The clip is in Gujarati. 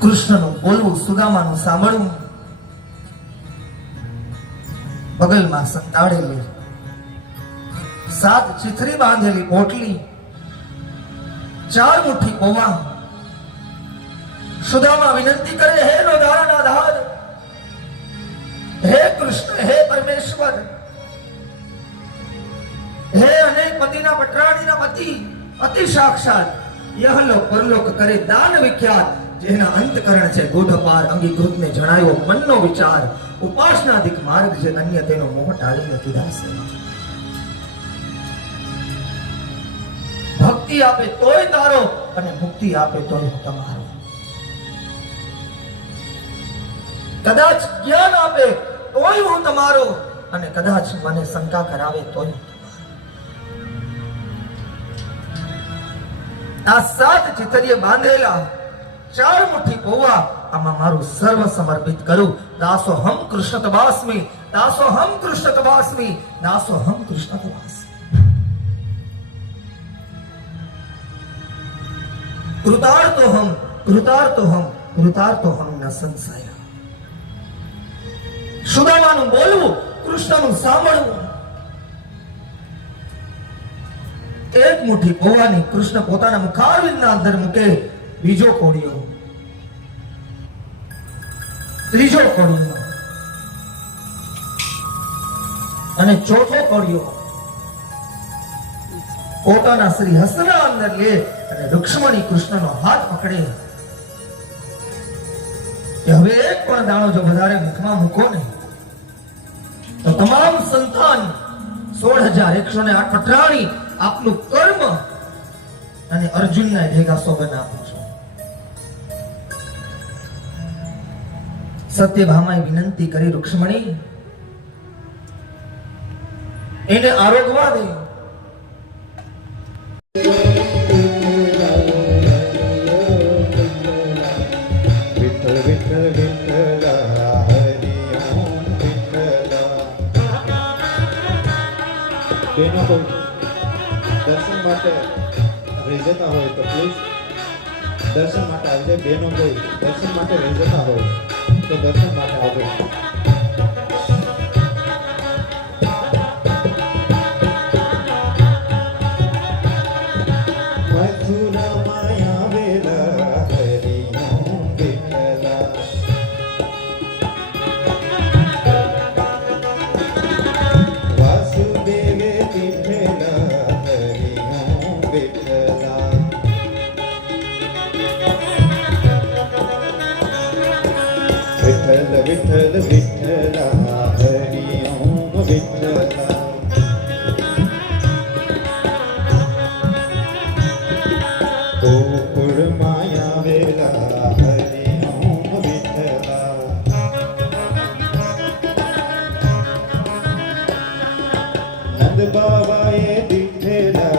કૃષ્ણનું બોલવું, સુદામાનું સાંભળવું, બગલમાં સંતાડેલી, સાત ચિથરી બાંધેલી પોટલી, ચાર મુઠ્ઠી પૌવા. સુદામા વિનંતી કરે, હે લોધારાના ધાર હે કૃષ્ણ, હે પરમેશ્વર, હે અનેક પતિના પટરાણીના પતિ, અતિ સાક્ષાત, યહલોક, પરલોક કરે દાન વિખ્યાત જેના અંતકરણ છે ગૂઢપાર અંગીકૃતને જણાયો મનનો વિચાર. ઉપાસનાધિક માર્ગ જે અન્ય તેનો મોહ ટાળી નથી દાસે ભક્તિ આપે તોય તારો અને મુક્તિ આપે તોય તમારો. કદાચ જ્ઞાન આપે તોય હું તમારો અને કદાચ મને શંકા કરાવે તોય આ સાત ચિતરીએ બાંધેલા ચાર મુઠ્ઠી પૌવા આમાં મારું સર્વ સમર્પિત કરું. દાસો હમ કૃષ્ણ તબાસમી દાસો હમ કૃષ્ણ તબાસમી દાસો હમ કૃષ્ણ તબાસ્મી કૃતાર્થો હમ કૃતાર્થો હમ કૃતાર્થો હમ ન સંશય સુદામાનું બોલવું, કૃષ્ણનું સાંભળવું. એક મુઠ્ઠી પૌવાની કૃષ્ણ પોતાના મુખારવિંદના અંદર મૂકે. બીજો કોળિયો ત્રીજો કોળિયો અને ચોથો કોળિયો પોતાના શ્રી હસ્તના અંદર લે અને રૂક્ષ્મણી કૃષ્ણનો હાથ પકડે. કે હવે એક પણ દાણો જો વધારે મુખમાં મૂકો ને તો તમામ સંતાન સોળ હજાર એકસો ને આઠ પટરાણી આપનું કર્મ અને અર્જુનના ભેગા સોગન આપું છું. સત્યભામાએ વિનંતી કરી રૂક્ષ્મણી, એને આરોગવા દે. બેનો કોઈ દર્શન માટે રહી જતા હોય તો પ્લીઝ દર્શન માટે આવજે. બેનો કોઈ દર્શન માટે રહી જતા હોય. તો દર્શન માટે આવજો મથુરામાં આવેલા હરિ விட்டல விட்டல விட்டலா ஹரி ஓம் விட்டலா. கோகுள் மாயா வேலா ஹரி ஓம் விட்டலா. நந்த பாபாயே திட்டலா